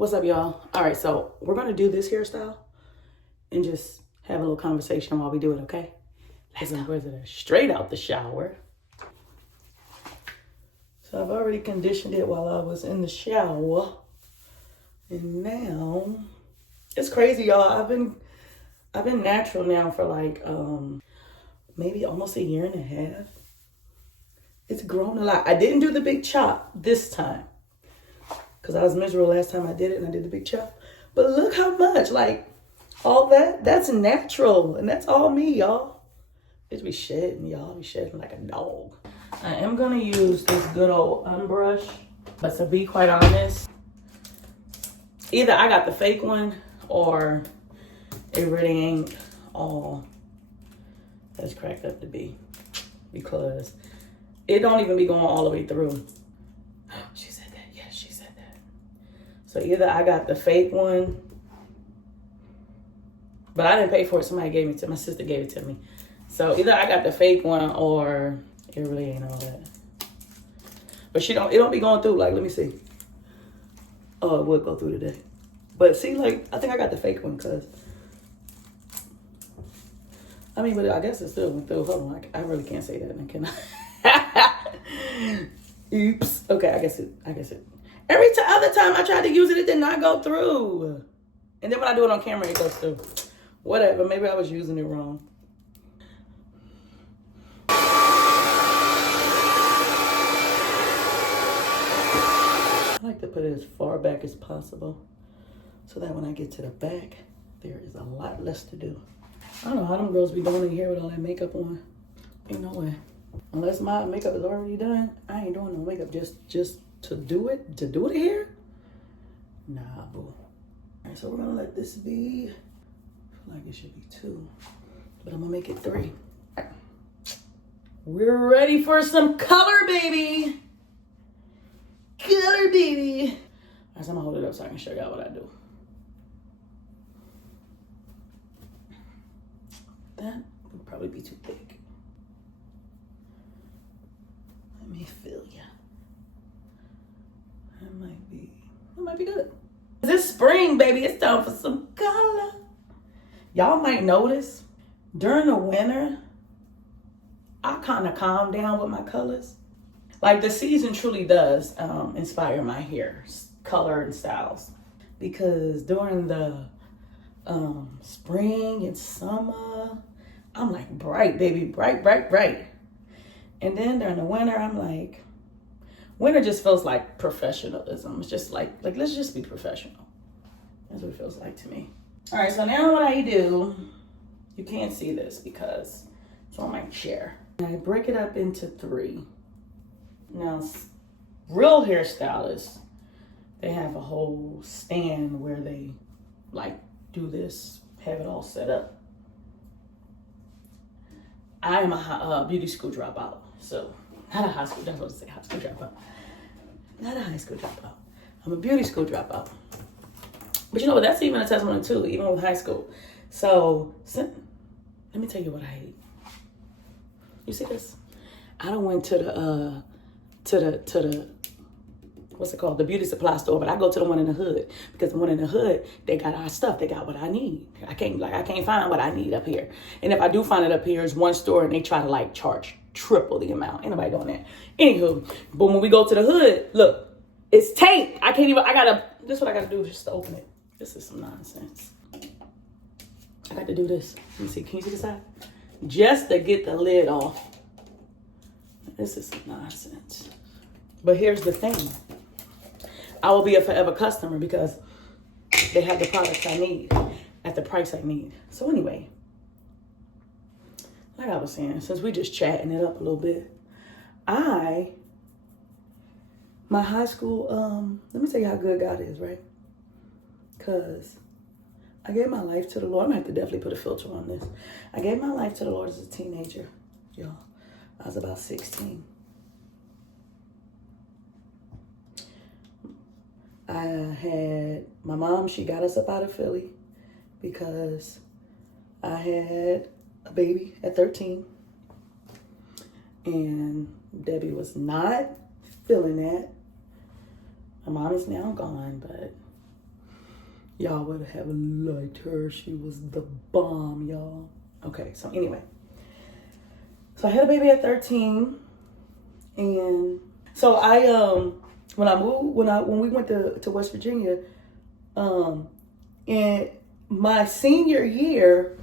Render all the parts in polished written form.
What's up, y'all? All right, so we're gonna do this hairstyle and just have a little conversation while we do it, okay? Let's go. Straight out the shower. So I've already conditioned it while I was in the shower. And now, it's crazy, y'all. I've been natural now for like maybe almost a year and a half. It's grown a lot. I didn't do the big chop this time, because I was miserable last time I did it and I did the big chop. But look how much, like, all that's natural. And that's all me, y'all. Bitch be shedding, y'all. Be shedding like a dog. I am going to use this good old unbrush. But to be quite honest, either I got the fake one or it really ain't all that's cracked up to be. Because it don't even be going all the way through. She said that. Yes, she said that. So either I got the fake one, but I didn't pay for it. Somebody gave it to me. My sister gave it to me. So either I got the fake one or it really ain't all that. But it don't be going through. Like, let me see. Oh, it would go through today. But see, like, I think I got the fake one because, I mean, but I guess it still went through. Hold on, I really can't say that, can I? Oops. Okay, I guess it. Every other time I tried to use it, it did not go through. And then when I do it on camera, it goes through. Whatever, maybe I was using it wrong. I like to put it as far back as possible so that when I get to the back, there is a lot less to do. I don't know how them girls be doing in here with all that makeup on. Ain't no way. Unless my makeup is already done, I ain't doing no makeup just to do it here. Nah, boo. All right, so we're gonna let this be. I feel like it should be 2, but I'm gonna make it 3. We're ready for some color, baby. Color, baby. All right, so I'm gonna hold it up so I can show y'all what I do. That would probably be too thick. Let me feel ya. That might be good. This spring, baby, it's time for some color. Y'all might notice during the winter, I kind of calm down with my colors. Like, the season truly does inspire my hair color and styles, because during the spring and summer, I'm like bright, baby, bright. And then during the winter, I'm like, winter just feels like professionalism. It's just like let's just be professional. That's what it feels like to me. All right, so now what I do, you can't see this because it's on my chair. I break it up into 3. Now, real hairstylists, they have a whole stand where they like do this, have it all set up. I am a beauty school dropout, so not a high school. That's what I say, high school dropout. Not a high school dropout. I'm a beauty school dropout. But you know what? That's even a testimony too, even with high school. So let me tell you what I hate. You see this? I done went to the what's it called? The beauty supply store, but I go to the one in the hood, because the one in the hood, they got our stuff. They got what I need. I can't find what I need up here. And if I do find it up here, it's one store and they try to like charge triple the amount. Ain't nobody doing that. Anywho, but when we go to the hood, look, it's taped. This is what I gotta do just to open it. This is some nonsense. I got to do this. Let me see, can you see the side? Just to get the lid off. This is some nonsense. But here's the thing. I will be a forever customer because they have the products I need at the price I need. So anyway, like I was saying, since we just chatting it up a little bit, my high school, let me tell you how good God is, right? Because I gave my life to the Lord. I'm going to have to definitely put a filter on this. I gave my life to the Lord as a teenager, y'all. I was about 16. I had my mom, she got us up out of Philly because I had a baby at 13. And Debbie was not feeling that. My mom is now gone, but Y'all would have liked her. She was the bomb, y'all. Okay, so anyway. So I had a baby at 13. And so I when we went to West Virginia, in my senior year,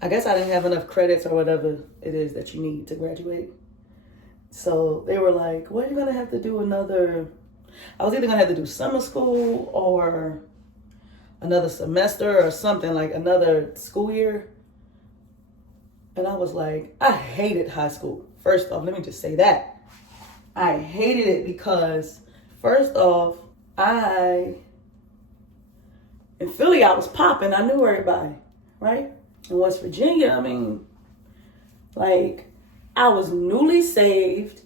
I guess I didn't have enough credits or whatever it is that you need to graduate. So they were like, well, you're gonna have to do I was either gonna have to do summer school or another semester or something, like another school year. And I was like, I hated high school. First off, let me just say that. I hated it because, first off, in Philly, I was popping. I knew everybody, right? In West Virginia, I mean, like, I was newly saved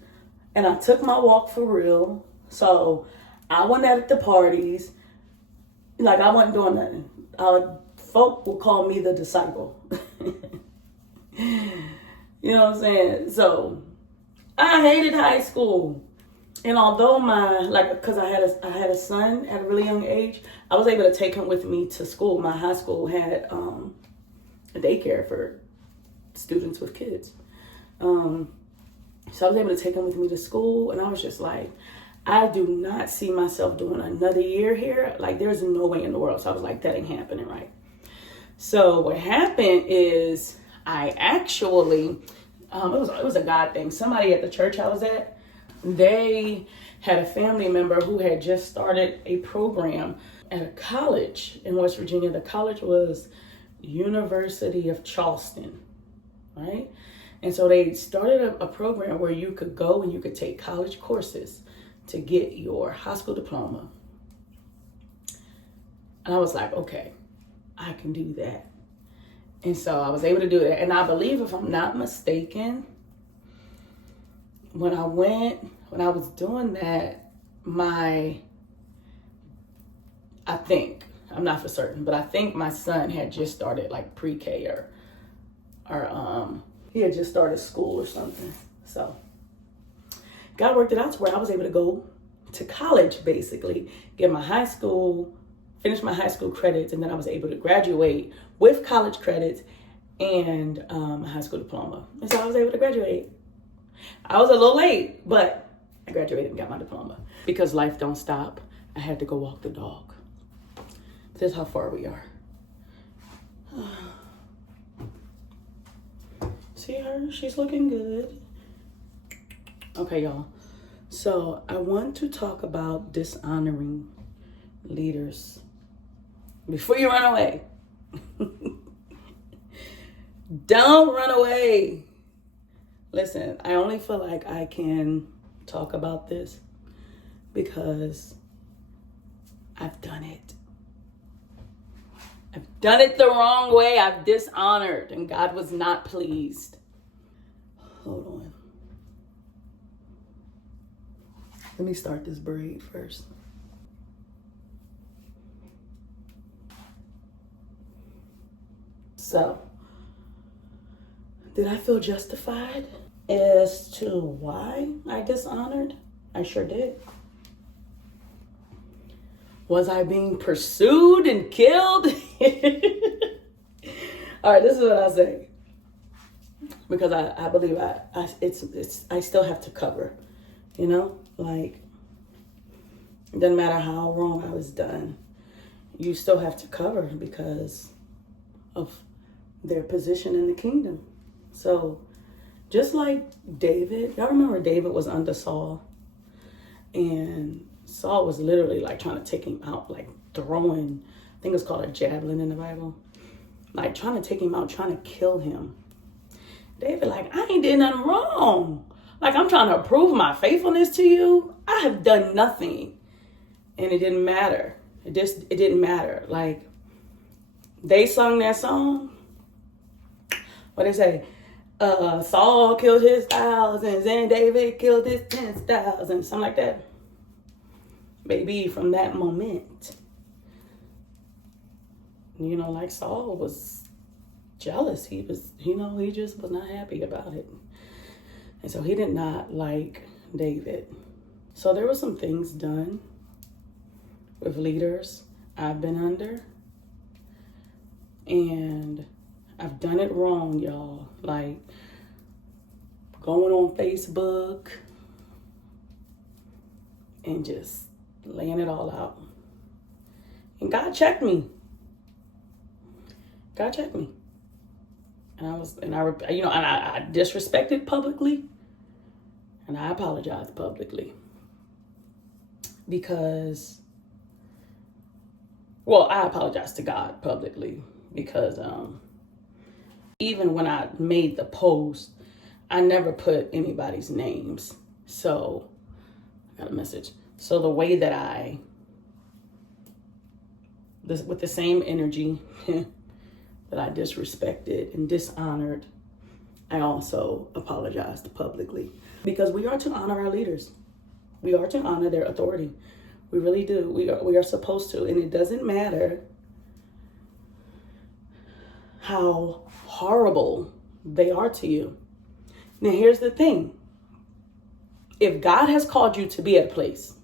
and I took my walk for real. So I wasn't at the parties. Like, I wasn't doing nothing. Folk would call me the disciple. You know what I'm saying? So I hated high school. And although because I had a son at a really young age, I was able to take him with me to school. My high school had a daycare for students with kids. So I was able to take him with me to school, and I was just like, I do not see myself doing another year here. Like, there's no way in the world. So I was like, that ain't happening, right? So what happened is I actually, it was a God thing. Somebody at the church I was at, they had a family member who had just started a program at a college in West Virginia. The college was University of Charleston, right? And so they started a program where you could go and you could take college courses to get your high school diploma. And I was like, okay, I can do that. And so I was able to do that. And I believe, if I'm not mistaken, when I was doing that, I'm not for certain, but I think my son had just started like pre-K or he had just started school or something. So God worked it out to where I was able to go to college, basically, get my high school, finish my high school credits, and then I was able to graduate with college credits and a high school diploma. And so I was able to graduate. I was a little late, but I graduated and got my diploma. Because life don't stop, I had to go walk the dog. This is how far we are. See her? She's looking good. Okay, y'all. So I want to talk about dishonoring leaders. Before you run away. Don't run away. Listen, I only feel like I can talk about this because I've done it. I've done it the wrong way. I've dishonored, and God was not pleased. Hold on. Let me start this braid first. So, did I feel justified as to why I dishonored? I sure did. Was I being pursued and killed? All right, this is what I say. Because I believe I still have to cover, you know? Like, it doesn't matter how wrong I was done. You still have to cover because of their position in the kingdom. So, just like David, y'all remember David was under Saul, and Saul was literally like trying to take him out, like throwing, I think it's called a javelin in the Bible, like trying to take him out, trying to kill him. David like, I ain't did nothing wrong. Like, I'm trying to prove my faithfulness to you. I have done nothing. And it didn't matter. It didn't matter. Like, they sung that song. What they say? Saul killed his thousands and David killed his 10,000. Something like that. Baby, from that moment, you know, like Saul was jealous. He just was not happy about it. And so he did not like David. So there were some things done with leaders I've been under. And I've done it wrong, y'all. Like going on Facebook and just laying it all out. And God checked me. God checked me. And I disrespected publicly, and I apologized publicly. Because, well, I apologized to God publicly because even when I made the post, I never put anybody's names. So, I got a message. So the way that with the same energy that I disrespected and dishonored, I also apologized publicly. Because we are to honor our leaders. We are to honor their authority. We really do. We are supposed to. And it doesn't matter how horrible they are to you. Now, here's the thing. If God has called you to be at a place,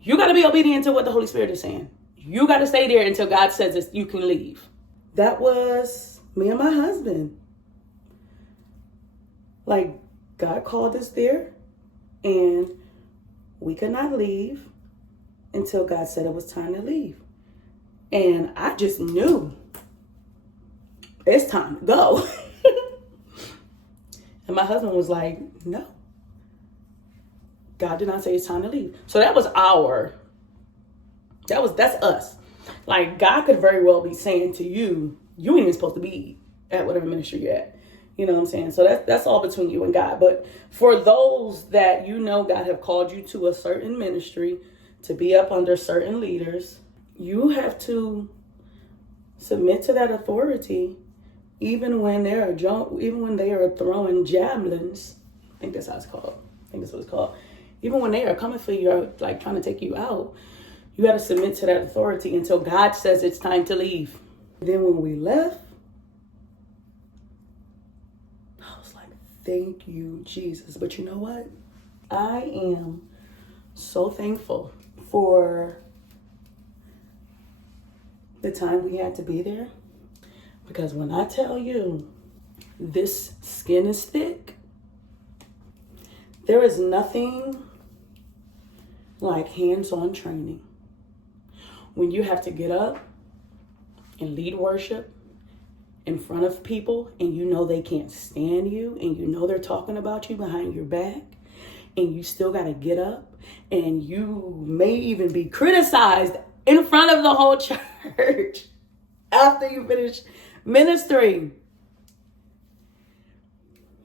you got to be obedient to what the Holy Spirit is saying. You got to stay there until God says you can leave. That was me and my husband. Like, God called us there, and we could not leave until God said it was time to leave. And I just knew it's time to go. And my husband was like, no. God did not say it's time to leave. So that's us. Like, God could very well be saying to you, you ain't even supposed to be at whatever ministry you're at. You know what I'm saying? So that's all between you and God. But for those that you know God have called you to a certain ministry, to be up under certain leaders, you have to submit to that authority, even when they are throwing javelins. I think that's how it's called. I think that's what it's called. Even when they are coming for you, like trying to take you out, you got to submit to that authority until God says it's time to leave. Then when we left, I was like, thank you, Jesus. But you know what? I am so thankful for the time we had to be there. Because when I tell you this skin is thick, there is nothing like hands-on training. When you have to get up and lead worship in front of people and you know they can't stand you and you know they're talking about you behind your back and you still got to get up and you may even be criticized in front of the whole church after you finish ministering.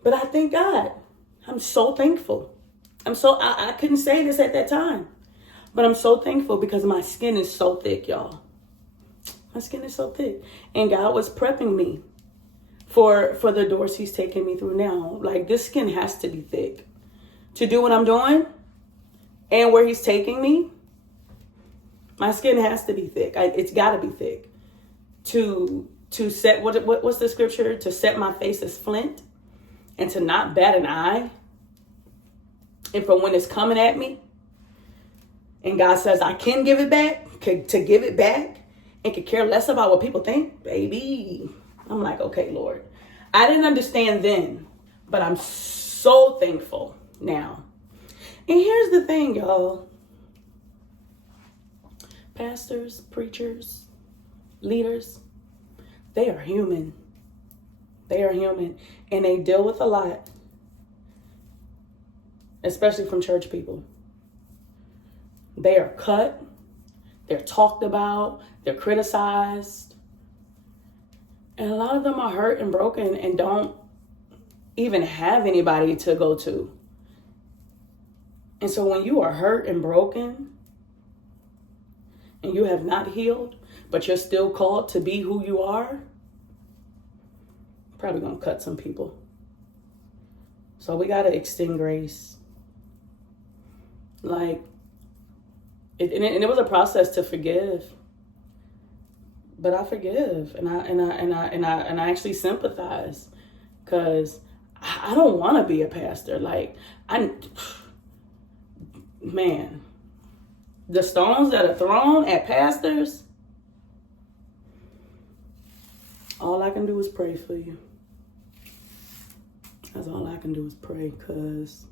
But I thank God. I'm so thankful. I couldn't say this at that time, but I'm so thankful because my skin is so thick, y'all. My skin is so thick. And God was prepping me for the doors he's taking me through now. Like, this skin has to be thick to do what I'm doing and where he's taking me. My skin has to be thick. It's got to be thick to set, what's the scripture? To set my face as flint and to not bat an eye. And for when it's coming at me and God says I can give it back, to give it back and could care less about what people think, baby. I'm like, okay, Lord. I didn't understand then, but I'm so thankful now. And here's the thing, y'all. Pastors, preachers, leaders, they are human. They are human. And they deal with a lot. Especially from church people. They are cut. They're talked about. They're criticized. And a lot of them are hurt and broken and don't even have anybody to go to. And so when you are hurt and broken and you have not healed, but you're still called to be who you are, probably going to cut some people. So we got to extend grace. Like, it was a process to forgive, but I forgive, and I actually sympathize, because I don't want to be a pastor. Like, man, The stones that are thrown at pastors, all I can do is pray for you. That's all I can do is pray, because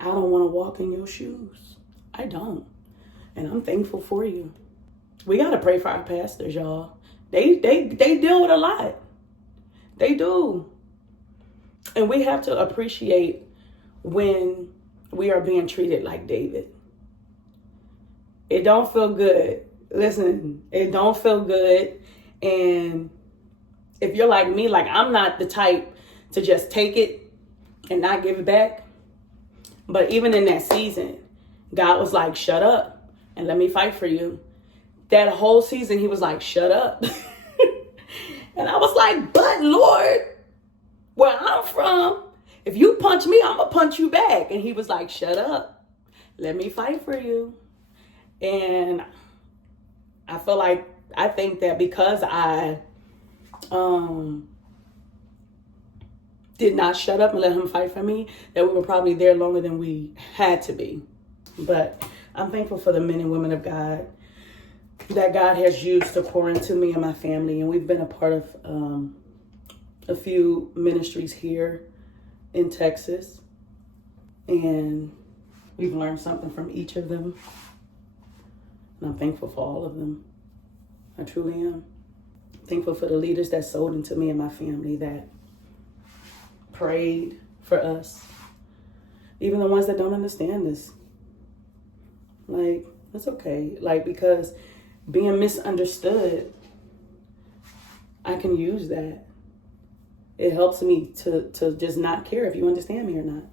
I don't want to walk in your shoes. I don't. And I'm thankful for you. We got to pray for our pastors, y'all. They deal with a lot. They do. And we have to appreciate when we are being treated like David. It don't feel good. Listen, it don't feel good. And if you're like me, like I'm not the type to just take it and not give it back. But even in that season, God was like, shut up and let me fight for you. That whole season, he was like, shut up. And I was like, but Lord, where I'm from, if you punch me, I'm going to punch you back. And he was like, shut up. Let me fight for you. And I think that because I did not shut up and let him fight for me, that we were probably there longer than we had to be. But I'm thankful for the men and women of God that God has used to pour into me and my family. And we've been a part of a few ministries here in Texas. And we've learned something from each of them. And I'm thankful for all of them. I truly am. Thankful for the leaders that sold into me and my family, that prayed for us. Even the ones that don't understand this. Like, it's okay. Like, because being misunderstood, I can use that. It helps me to just not care if you understand me or not.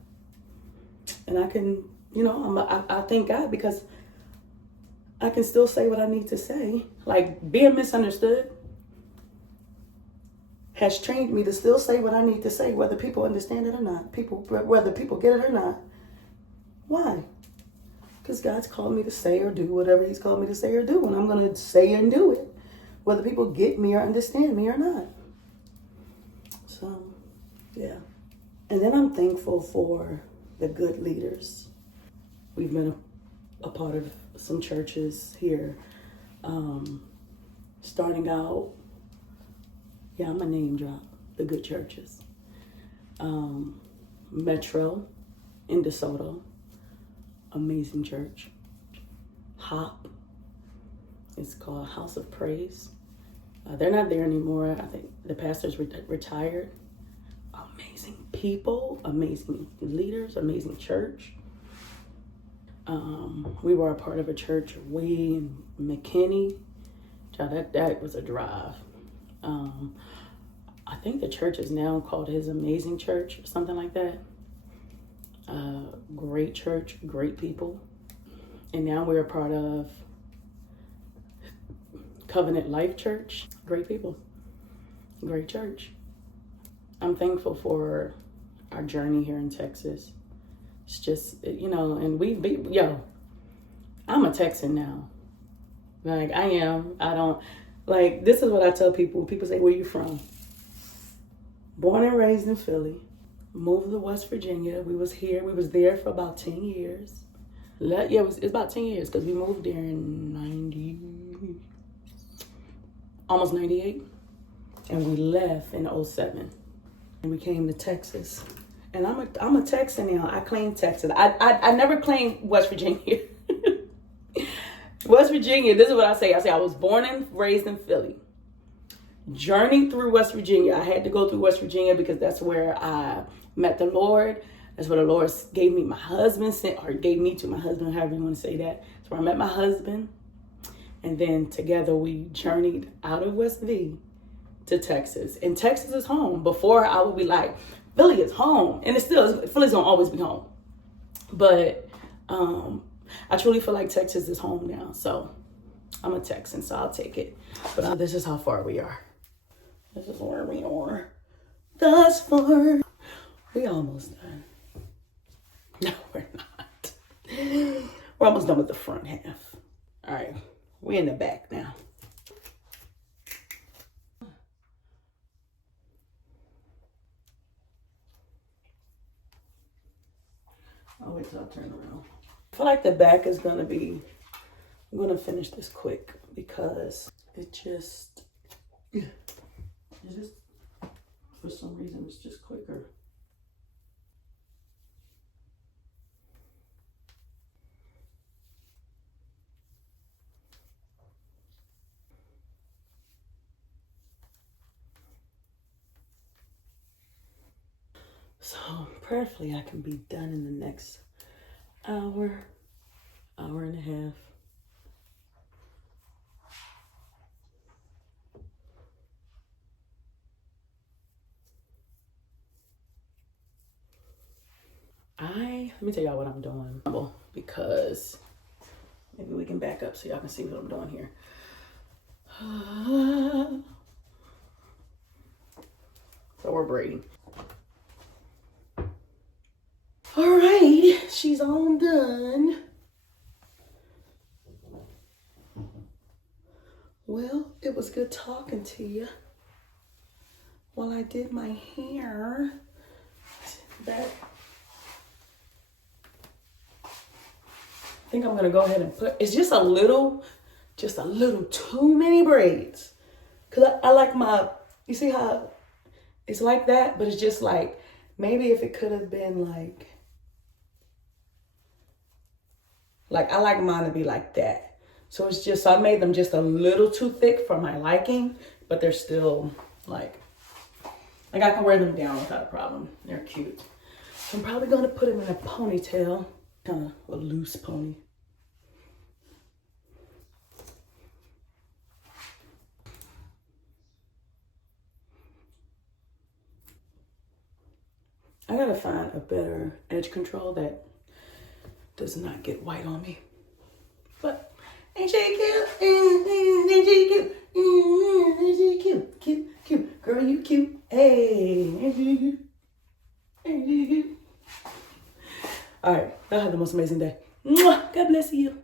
And I can, I thank God, because I can still say what I need to say. Like, being misunderstood has trained me to still say what I need to say, whether people understand it or not. Whether people get it or not. Why? Because God's called me to say or do whatever he's called me to say or do. And I'm going to say and do it, whether people get me or understand me or not. So, yeah. And then I'm thankful for the good leaders. We've been a part of some churches here. Starting out, I'm a name drop, the good churches. Metro in DeSoto, amazing church. Hop, it's called House of Praise. They're not there anymore. I think the pastor's retired. Amazing people, amazing leaders, amazing church. We were a part of a church way in McKinney. That was a drive. I think the church is now called His Amazing Church, or something like that. Great church, great people. And now we're a part of Covenant Life Church. Great people, great church. I'm thankful for our journey here in Texas. It's just, and I'm a Texan now. Like, I am. I don't, like, this is what I tell people. People say, where you from? Born and raised in Philly. Moved to West Virginia. We was there for about 10 years. It's about 10 years, because we moved there in almost 98. And we left in 07. And we came to Texas. And I'm a Texan now. I claim Texas. I never claimed West Virginia. West Virginia, this is what I say. I was born and raised in Philly. Journeyed through West Virginia. I had to go through West Virginia because that's where I met the Lord. That's where the Lord gave me my husband, gave me to my husband, however you want to say that. That's where I met my husband. And then together we journeyed out of West V to Texas. And Texas is home. Before, I would be like, Philly is home. And Philly's gonna always be home. But I truly feel like Texas is home now. So I'm a Texan, so I'll take it. But this is how far we are. This is where we are. Thus far. We almost done. No, we're not. We're almost done with the front half. All right, we're in the back now. Oh, I'll turn around. I feel like the back is gonna be, I'm gonna finish this quick because it just, for some reason, it's just quicker. So prayerfully I can be done in the next hour and a half. Let me tell y'all what I'm doing because maybe we can back up so y'all can see what I'm doing here. So we're braiding. All right, she's all done. Well, it was good talking to you while I did my hair. Back. I think I'm gonna go ahead and put, it's just a little too many braids. Cause I like my, you see how it's like that, but it's just like, maybe if it could have been like I like mine to be like that. So it's just, I made them just a little too thick for my liking, but they're still like I can wear them down without a problem. They're cute. So I'm probably gonna put them in a ponytail, kind of a loose pony. I gotta find a better edge control that does not get white on me. But ain't she cute? Ain't she cute? Ain't she cute? Cute. Girl, you cute. Hey, ain't she cute? Ain't she cute? All right, y'all have the most amazing day. Mwah! God bless you.